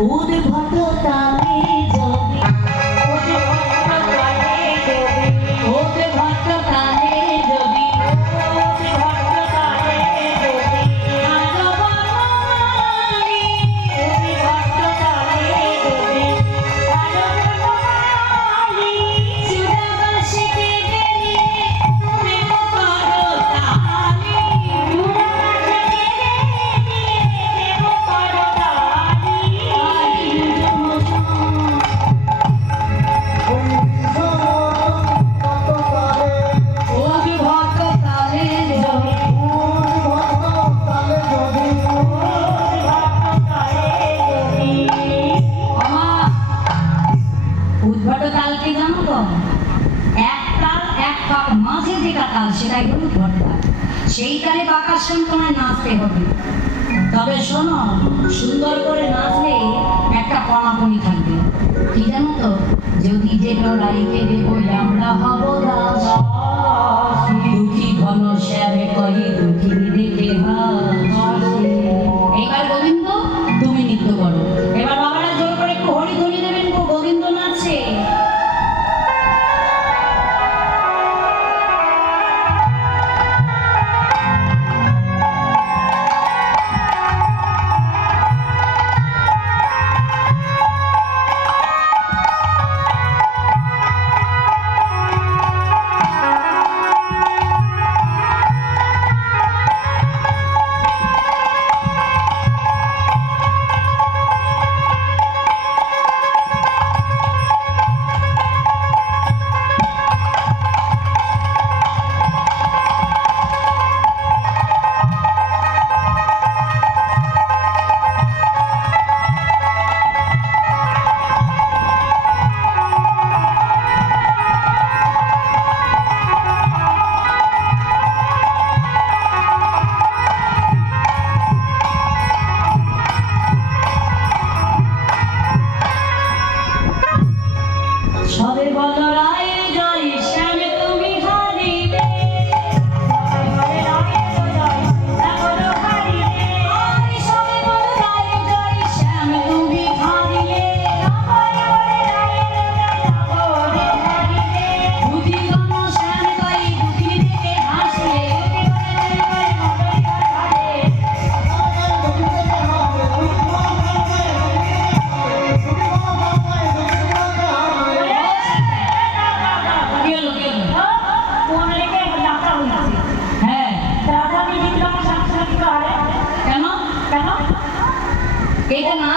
উদ্ভট তালে কাপ মাঝে যেটা তাল সেটাই হলো তাল সেই তালে বাঁকার সন্তানে নাচতে হবে। তবে শোনো, সুন্দর করে নাচলে একটা কণাকণি থাকবে। কি জানো তো? যদি যে লড়াইকে দেবো, আমরা হব দাস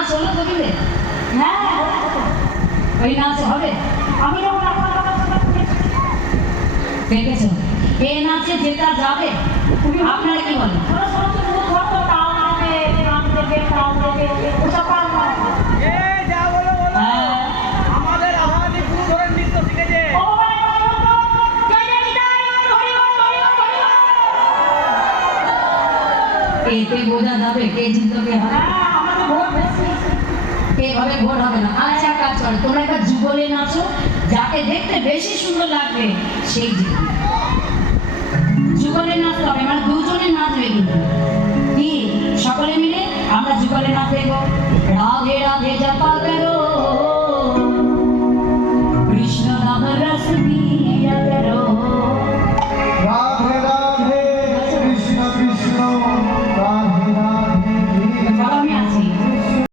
নাচ হলো কবিলে ওই নাচ হবে। দেখেছ? এই নাচে যেটা যাবে আপনারা কি বলেন? এই যা বলো বলো। হ্যাঁ। আমাদের আহাদি পুরো ধরে নৃত্য শিখেছে। এতে বোঝা যাবে কে জিতবে ভোট হবে না? আচ্ছা কাজ করো তোমরা একটা যুগলে নাচো। যাকে দেখতে বেশি সুন্দর লাগবে, সেই জিতবে। যুগলে নাচতে হবে মানে দুজনে নাচবে কিন্তু। কি? সকলে মিলে আমরা যুগলে নাচ দেখব।